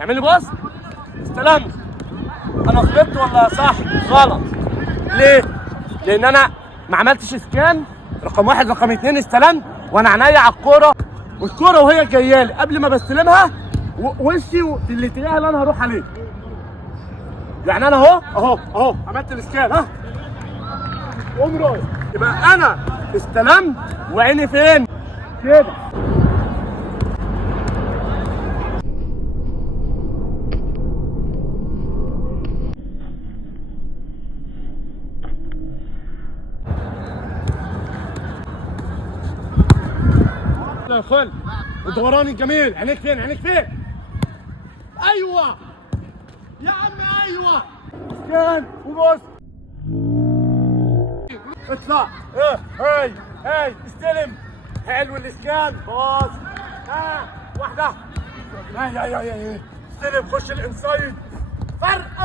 اعمل لي بص. استلمت. انا غلطت ولا صح؟ غلط. ليه؟ لان انا ما عملتش اسكان رقم واحد. رقم اتنين استلمت وانا عينيا على الكوره، والكوره وهي جايه لي قبل ما بستلمها وشي في الاتجاه اللي انا هروح عليه. يعني انا اهو عملت الاسكان. ها قوم رايح. يبقى انا استلمت وعيني فين؟ كده. يا خل ودوراني الجميل. عينيك فين؟ عينيك فين؟ ايوه يا عم ايوه. اسكان وبص. اطلع. هاي استلم. حلو الاسكان. باص. واحده. هاي استلم. خش الانسايد. فرق